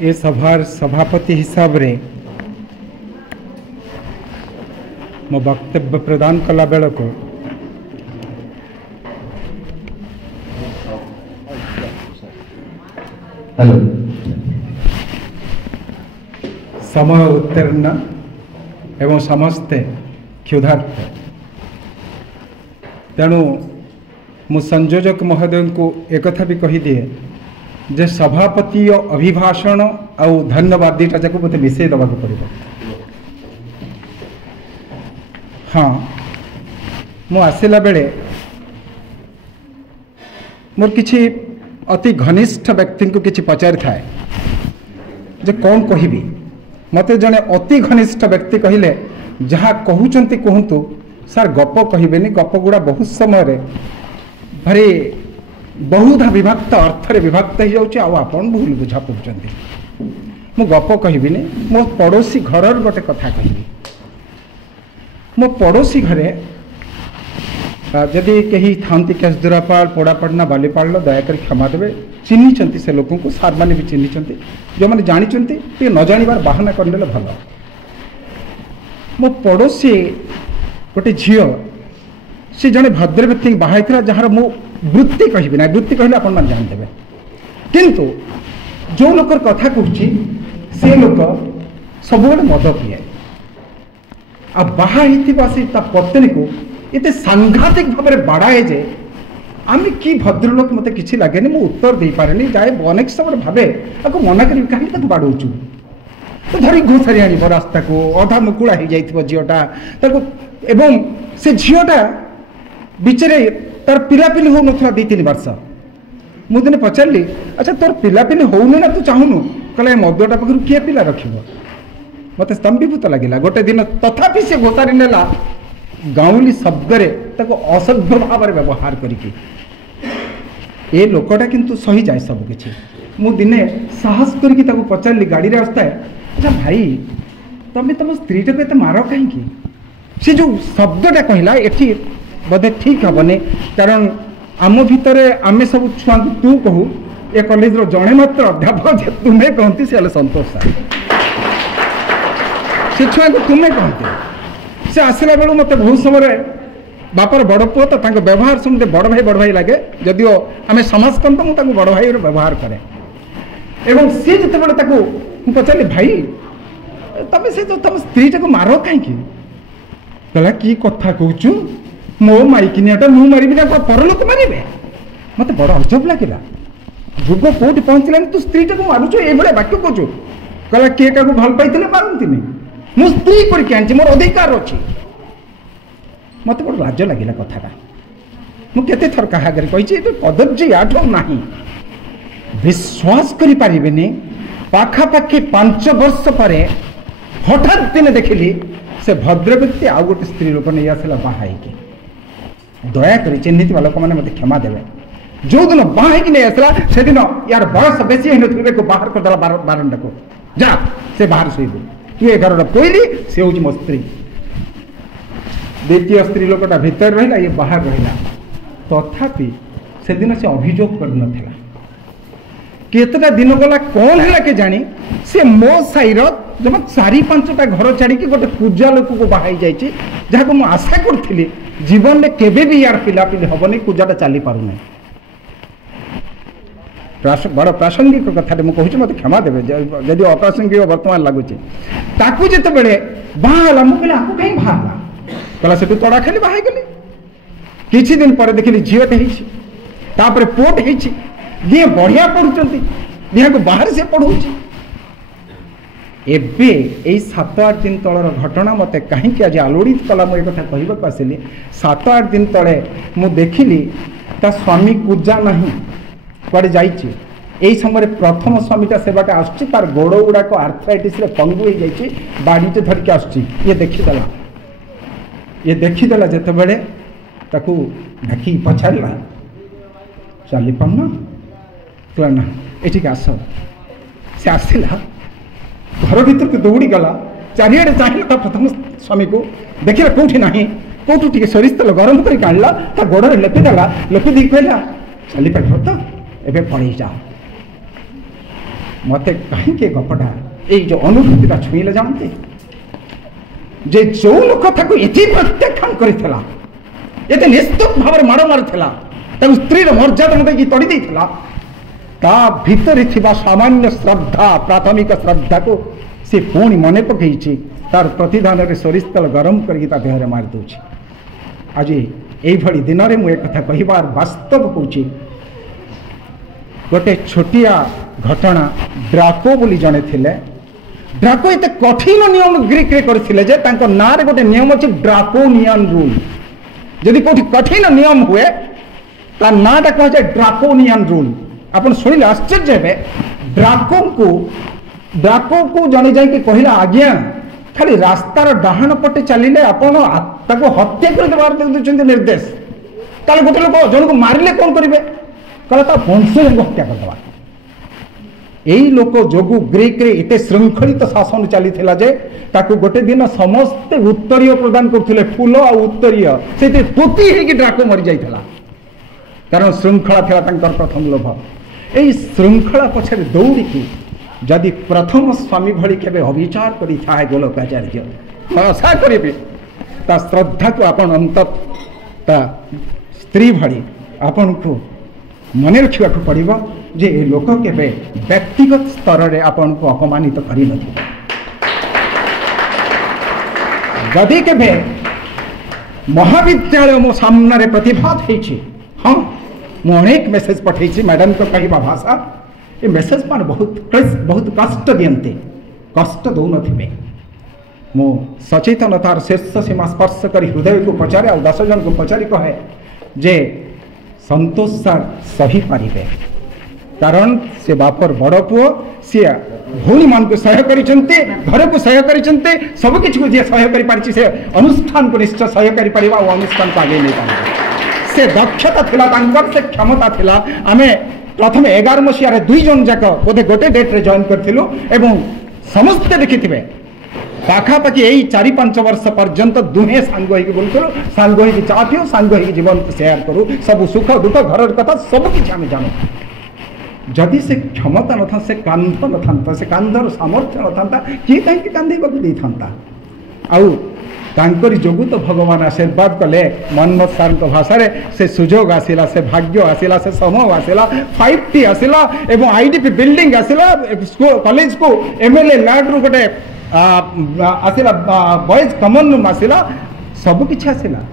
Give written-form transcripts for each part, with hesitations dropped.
ए सभार सभापति हिसाब रे मो वक्तव्य प्रदान कला बेल को हेलो समय उत्तीर्ण एवं समस्ते क्षुधार्थ तेणु मु संयोजक महोदय को एक भी कहीदिए जे सभापति अभिभाषण आउ धन्यवाद दीटा जाक मत मिसई दबा पड़ो। हाँ मु आसला बेले मोर किछि अति घनिष्ठ व्यक्ति को किछि पचारि थाए जे कौन कहिबी मते जने अति घनिष्ठ व्यक्ति कहिले जहाँ कहउचंती कहतु सार गप कहबेनी गप गुड़ा बहुत समय रे भारी बहुधा विभक्त अर्थ रे विभक्त हो जाउची आ आपण भूल बुझा पड़ुचंती मु गप कहबिनी मो पड़ोसी घरर गोटे कथा कहबी मो पड़ोसी घरे जदि कहीं थांती केशदुरापाल पोड़ापड़ना बालीपाल दयाकर क्षमा देवे चिन्हिंट से लोक को सार मैंने भी चिन्हिंट जो मैंने जानते ये न जानवर बाहाना करने भल मो पड़ोसी गोटे झील सी जड़े भद्र व्यक्ति बाहाई जार मो वृत्ति कहबी ना वृत्ति कहले आप जानते किंतु जो लोकर कथा कहूँ से लोक सब मद पिए आ बाहा पत्नी को ये सांघातिक भाव में बाड़ाए जे आम कि भद्रलोक मत कि लगे मुझे उत्तर दे पारे जाए अनेक समय भावे आपको मना करी कहीं बाड़ौचु तो धरी घोषारी आण रास्ता को अधा मुकुड़ा हो जाइए झीटा एवं से झीटा बिचरे तार पिलापिली हो ना दी तीन वर्ष मुझे दिने पचारि अच्छा तोर पिलापिली होनी ना तू चाहूनु कहला मदटा पाखर किए पिला रख मत स्तंभीभूत लगे गोटे दिन तथापि से घोषारी नेला गाँवली शब्द असभ्य भाव में व्यवहार करके ए लोकटा किंतु सही जाए सब किसी मु दिने साहस करके पचारि गाड़ी रे आसता है अच्छा भाई तमें तुम स्त्री टाक एत मार कहीं सी जो शब्दटा कहला एठी बोधे ठीक हेनी कारण आम भितर आम सब छुआ तू कहू ए कॉलेज रो जड़े मात्र अध्यापक तुम्हें कहती से संतोष से छुआ को तुम्हें कहते से आसला बेलू मत बहुत समय बापर बड़ पुओ तो व्यवहार समझे बड़ भाई लगे जदिओ आम समाजकंत मुझे बड़ भाई व्यवहार करे एवं सी जो पचारि भाई तुम से तुम स्त्री टाक मार कहीं कहला कि कथा कहूँ मो माइकिनियाटा मु मारि परलोक मारे मत बड़ अजब लगे जुग कौटी पहुँचला तू स्त्री टाक मारुच ये वाक्य कहूँ कहला किए क्या भल पाई मारती मु स्त्री करके आनी मोर अधिकार अच्छी मत बड़ लाज लगे कथाटा मुझे थर क्या कही कदर्य याठू ना विश्वास करें पाखापाखि 5 वर्ष पर हठात दिन देखिली से भद्र व्यक्ति आउ गोटे स्त्री लोक नहीं आसला बाहाई दयाकोरी चिन्हित लोक मैंने मत क्षमा देवे जो दिन बाहाई नहीं आसला से दिन यार बयस बेसी को बाहर करदेला बारंडा को जा से बाहर शोबू तू घर कोईली से हूँ मो स्त्री द्वितीय स्त्री लोकटा भितर रहा ये बाहर रहा तथापि से दिन से अभियोग कर ना केतटा दिन गला कौन है के जानी से मो साईर जब 4-5टा घर छाड़ी गोटे पूजा लोक को बाहाई जाइए जहाँ को मुझे आशा करी जीवन में केवे भी यार पिलापिली हेनी पूजाटा चली पार ना बड़ प्रासंगिक कथा मुझे कहूँ मत क्षमा देवे जदि अप्रासंगिक बर्तमान लगुच जो बाहला मुझे आपको कहीं बाहला कहला से तड़ा खाली बाहर गली किछि दिन पर देखिली झीटे होपर पुओटे दिए बढ़िया पढ़ुंट दिहा को बाहर से पढ़ू एबे 7-8 दिन तलर घटना मत कहीं आज आलोड़ित कला मुझे कथा कहवाक आसिली 7-8 दिन तले मु देखिली ता स्वामी पूजा नहीं कड़े जाइए समय प्रथम स्वामीटा सेवाटा आसुच्ची तार गोड़ गुड़ाक आर्थराइटिस पंगु हो जाइए बाड़ीटे धरिकी आसुच्ची ये देखीदेला जिते बड़े ताकू ढाकी पचारा चली पारना कहला ना ये आस से आसला घर भर को दौड़ी गला चारिड़े चाहिए प्रथम स्वामी को देखला कौटी ना कौटू टे सोरिष तेल गरम कर आनला गोड़े लेपिदेला लेपिदी कहला चली पार तो एवं पड़े जाओ मत कहीं गपटा ये अनुभूतिटा छुईले जानते जे जो लोक ये प्रत्याख्यान करता ये निस्तुप भाव माड़ मारिला स्त्री मर्यादा मत तड़ी देता ता भितर थिबा सामान्य श्रद्धा प्राथमिक श्रद्धा को सी पुणी मन पकई तार प्रतिदान में सोरिष तेल गरम करके देहरे मारिदे आज यही दिन में मुझे कथा कहबार वास्तव हूँ गोटे छोटिया घटना ड्राको बोली जड़े थे ड्राको एत कठिन नियम ग्रीक रे करथिले जे तांको ना रे गोटे नियम अछि ड्राकोनियन रूल यदि कोठी कठिन नियम हुए ता नाटा कह जाए ड्राकोनियन रूल अपन सुनिले आश्चर्य हे ड्राको को जने जाई के कहिला आज्ञा खाली रास्तार डाहाण पटे चलिले आपण ताको हत्या कर देबार देउछन्ते निर्देश ताले गोटे लोक जन को मारिले कोन करिवे कहला ता वंशज हत्या कर देबा यही लोक जोगु ग्रीक रे एते श्रृंखलित शासन चली थिला जे ताको गोटे दिन समस्त उत्तरीय प्रदान करथिले फूल आ उत्तरीय सेते पोती हे कि ड्राको मरि जाइथला कारण श्रृंखला थिला तांकर प्रथम लोभ एई श्रृंखला पछरे दौड़ी की जदि प्रथम स्वामी भली केबे अविचार करी थाए गोलकाचार्य आशा करिबे ता श्रद्धा को आपण अंतत ता स्त्री भली आपण को मन रखा पड़ो जे ए लोक केबे व्यक्तिगत स्तर रे आपण को अपमानित करि नथि जदि केबे महाविद्यालय मो सामने प्रतिभात होइछि हाँ मु अनेक मेसेज पठेछि मैडम को कहवा भाषा ये मेसेज मान बहुत कष्ट दियंते कष्ट दौ नथिबे मो सचेतनतार शीर्ष सीमा स्पर्श करी हृदय को पचारे और 10 जन को पचारि कहे जे संतोष सर सही पारिबे कारण से बापर बड़ पुओ सी भौणी मान को सहाय करिसेंते घर को सहाय करिसेंते सब किछ को जे सहाय करि पारिछि से अनुष्ठान को निश्चय सहाय करि परिबा ओ अनुष्ठान को आगे नै पारिबे से दक्षता थिला तांकर से क्षमता थिला आमे प्रथम 11 मसीह 2 जन जाक बोधे गोटे डेट रे जॉइन करथिलु एवं समस्त देखिथिबे पाखापाखि यही 4-5 वर्ष पर्यंत दुहे सांग होइक बोलथलु सांग होइक चा पियो सांग होइक जीवन शेयर करू सब सुख दुख घर कथा सब किछ आमे जानो जदि से क्षमता न था से कांध न था से कांधर सामर्थ्य न था कि कहीं कांधेबा दे था आउ तांकरी जोगु तो भगवान आशीर्वाद कले मनमोहन सार भाषा से सुजोग आसिला से भाग्य आसिला से समूह आसिला 5T आसिला एवं IDP बिल्डिंग आसिला कॉलेज को MLA लैंड रु गोटे आसिला बॉयज कॉमन रूम आसिला सब किछ आसिला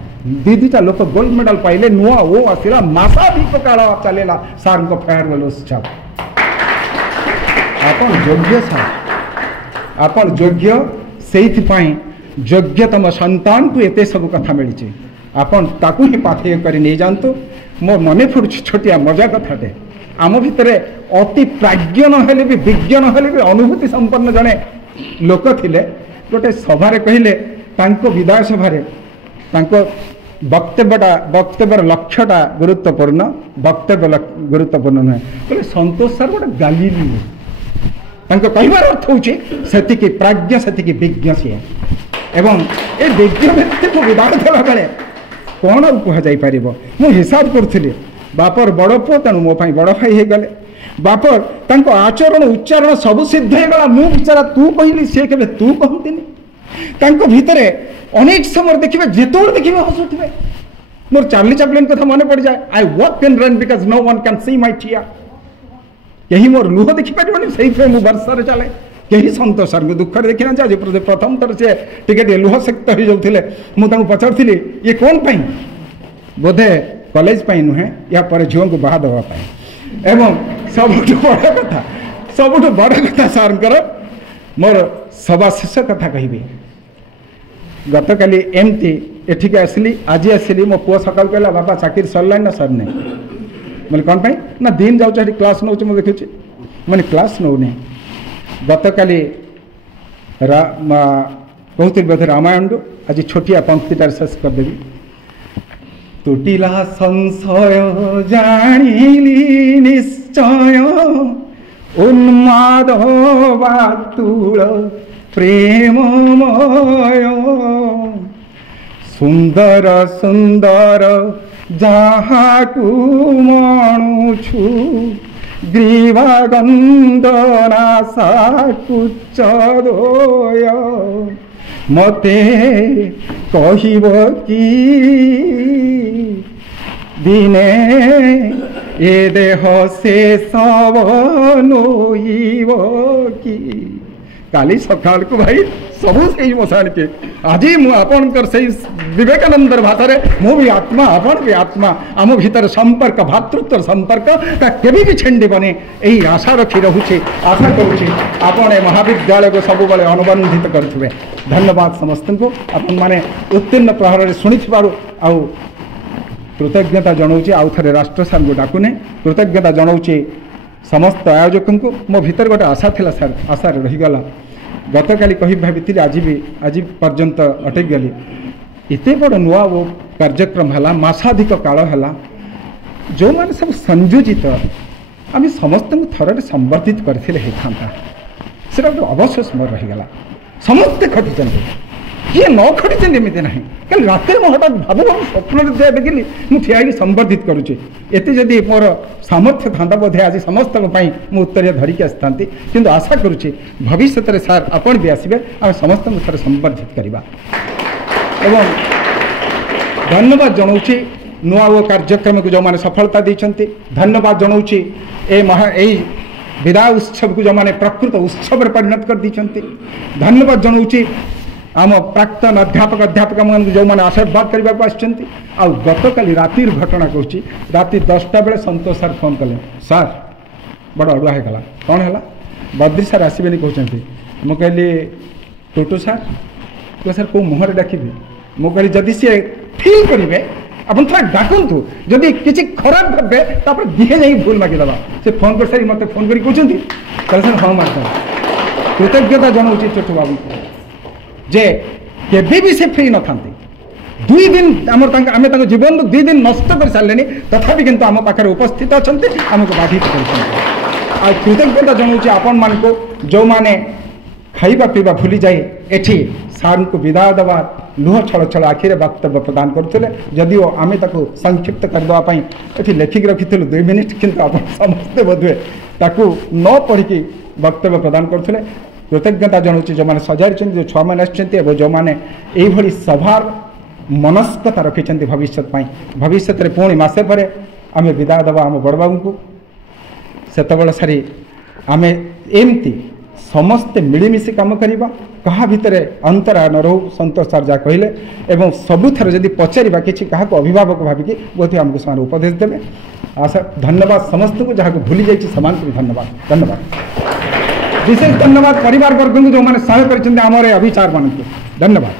दीदीटा लोक गोल्ड मेडल पाइले नुआ वो आसिला मासा भी काल चलेला सार को फेयरवेल उत्सव आपण योग्य सार आपण योग्य सेइथि पई योग्यतम संतान को एते सब कथा मिली आपन ताकू ही पाथेय कर नहीं जानतु मो मने पड़ू छोटिया मजा कथाटे आम भितर अति प्राज्ञ नहेले भी विज्ञ नहेले भी अनुभूति संपन्न जड़े लोक थिले गोटे सभारे कहले तांको विदाय सभारे तांको वक्तव्यर लक्ष्यटा गुरुत्वपूर्ण वक्तव्य गुरुत्वपूर्ण नुहे कहले संतोष सर गोटे गाली तांको कहबार अर्थ होउची सेतिकी प्राज्ञ सेतिकी विज्ञ सी एवं ए विज्ञ व्यक्ति को विदाय देला बेले कौन आ कह जाई परिबो मु हिसाब करथिली बापर बड़ पुओ तेणु मो बड़ भाई हो गले बापर तांको आचरण उच्चारण सब सिद्ध हो गला मु बिचारा तू कहली से केबे तू कहंतिनी तांको भितरे अनेक समय देखिबे जेतोड़ देखिबे हसुथिबे मोर चार्ली चैपलिन कथा मन पड़ जाए I walk can run because no one can see my tear यही मोर लुह देखि परिबनी सही पे मु वर्षा चले कहीं संतोष सर को दुख देखी ना आज प्रथम थर से टिके लुह सक्त हो जाते मुझे पचारि ये कौन पाई बोधे कॉलेज पाई नुहे या पर झील को बाहा देवाई एवं सबुठ बड़ कथा सार मोर सभा शेष कथा कहि गत काली एमती एठिक आसली आज आसली मो पुआ सकाल कहला बाबा चाकरी सरलानी ना सरने मैंने कौन पाई ना दिन जाऊँ क्लास नौ मुझे देखुची मैंने क्लास नौनी गत काली कहते बोधे रामायण आज छोटिया पंक्तिटार शेष करदेवी तुटिला संशय जानिली निश्चय उन्माद बातुल प्रेममय सुंदर सुंदर जहाँ को मणुछु ଗ୍ରୀବା ଗଣ୍ଡନା ସାକୁଚ ଦୋୟ ମତେ କହିବ କି ଦିନେ ଏ ଦେହ ଶେଷ ନୋଇବ କି କାଲି ସକାଳକୁ ଭାଇ ସବୁ ସେଇ ମଶାଣିକେ ଆଜି ମୁଁ ଆପଣଙ୍କର ସେଇ ବିବେକାନନ୍ଦର ଭାଷାରେ ମୁଁ ବି ଆତ୍ମା ଆପଣ ବି ଆତ୍ମା ଆମ ଭିତରେ ସମ୍ପର୍କ ଭାତୃତ୍ୱର ସମ୍ପର୍କ ତା କେବେ ବି ଛିଣ୍ଡିବନି ଏହି ଆଶା ରଖି ରହୁଛି ଆଶା କରୁଛି ଆପଣ ଏ ମହାବିଦ୍ୟାଳୟକୁ ସବୁବେଳେ ଅନୁବନ୍ଧିତ କରୁଥିବେ ଧନ୍ୟବାଦ ସମସ୍ତଙ୍କୁ ଆପଣମାନେ ଉତ୍ତୀର୍ଣ୍ଣ ପ୍ରହରରେ ଶୁଣିଥିବାରୁ ଆଉ କୃତଜ୍ଞତା ଜଣାଉଛି ଆଉ ଥରେ ରାଷ୍ଟ୍ର ସାର୍ଙ୍କୁ ଡାକୁନେ କୃତଜ୍ଞତା ଜଣାଉଛି ସମସ୍ତ ଆୟୋଜକଙ୍କୁ ମୋ ଭିତରେ ଗୋଟେ ଆଶା ଥିଲା ସାର୍ ଆଶାରେ ରହିଗଲା ଗତକାଲି କହିବି ଭାବିଥିଲି ଆଜି ପର୍ଯ୍ୟନ୍ତ ଅଟକି ଗଲି ଏତେ ବଡ଼ ନୂଆ ଓ କାର୍ଯ୍ୟକ୍ରମ ହେଲା ମାସାଧିକ କାଳ ହେଲା ଯେଉଁମାନେ ସବୁ ସଂଯୋଜିତ ଆମେ ସମସ୍ତଙ୍କୁ ଥରରେ ସମ୍ବର୍ଦ୍ଧିତ କରିଥିଲେ ହେଇଥାନ୍ତା ସେଟା ଗୋଟେ ଅବଶୋଷ ମୋର ରହିଗଲା ସମସ୍ତେ ଖଟିଛନ୍ତି କିଏ ନ ଖଟିଛନ୍ତି ଏମିତି ନାହିଁ କାଲି ରାତିରେ ମୁଁ ହଠାତ୍ ଭାବୁ ସ୍ୱପ୍ନରେ ଦେଖିଲି ମୁଁ ଠିଆ ହେଇକି ସମ୍ବର୍ଦ୍ଧିତ କରୁଛି ଏତେ ଯଦି ମୋର ସାମର୍ଥ୍ୟ ଥାନ୍ତା ବୋଧେ ଆଜି ସମସ୍ତଙ୍କ ପାଇଁ ମୁଁ ଉତ୍ତରୀୟ ଧରିକି ଆସିଥାନ୍ତି କିନ୍ତୁ ଆଶା କରୁଛି ଭବିଷ୍ୟତରେ ସାର୍ ଆପଣ ବି ଆସିବେ ଆମେ ସମସ୍ତଙ୍କୁ ଥରେ ସମ୍ବର୍ଦ୍ଧିତ କରିବା ଏବଂ ଧନ୍ୟବାଦ ଜଣାଉଛି ନୂଆ ଓ କାର୍ଯ୍ୟକ୍ରମକୁ ଯେଉଁମାନେ ସଫଳତା ଦେଇଛନ୍ତି ଧନ୍ୟବାଦ ଜଣାଉଛି ଏଇ ବିଦାୟ ଉତ୍ସବକୁ ଯେଉଁମାନେ ପ୍ରକୃତ ଉତ୍ସବରେ ପରିଣତ କରିଦେଇଛନ୍ତି ଧନ୍ୟବାଦ ଜଣାଉଛି आम प्राक्तन अध्यापक अध्यापिका मान जो मैंने आशीर्वाद करने को आसछंती आ गतकाली राति घटना कहूँ राति 10टा बेले संतोष सार फोन कले सार बड़ अड़ुआ होगा कौन है बद्री सार आसबेनि कहते मुझे कहली टोटो सार कह सार कौ मुहर डाकबी मुझे जदि सी फिल करेंगे आप थोड़ा डाकतु जदि किसी खराब भावे तापर दिहे नहीं भूल मागिदेवा से फोन कर सारी मत फोन कर कहते सर हाँ मारता कृतज्ञता जनाऊँ चोटू बाबू जे केबे भी से फ्री न था 2 दिन आम जीवन 2 दिन नष्ट कर सारे तथापि किंतु आम पाखे उपस्थित अच्छा आमको बाधित कर कृतज्ञता जनाऊँ आपण मान को जो मैंने खाइबा पीवा भूली जाए एठी सार को विदाय देवा लुह छल छल आखिरे वक्तव्य प्रदान करते जदिओ आम संक्षिप्त करदेवाई ये लेखिक रखी 2 मिनिट किंतु आप समस्ते बोधे ताकू न पढ़ी वक्तव्य प्रदान करते कृतज्ञता जनाऊँ जो मैंने सजाई जो छुआ मैंने आसो जो मैंने ये सभार मनस्कता रखिंट भविष्य पुणी मसे पर आम विदाय देवा आम बड़ बाबू को सेतबेले सारी आम एमती समस्ते मिलमिशि काम करवा क्या भितर अंतराय न रहू संतोष सार जहाँ कहले एवं सबुथर जदि पचारा कि अभिभावक भाविकी बोध आमको से उपदेश देवे आशा धन्यवाद समस्त को जहाँ भूली जाइए समान को भी धन्यवाद धन्यवाद विशेष धन्यवाद परिवार वर्ग को जो मैंने सहाय कर अभिचार मान धन्यवाद।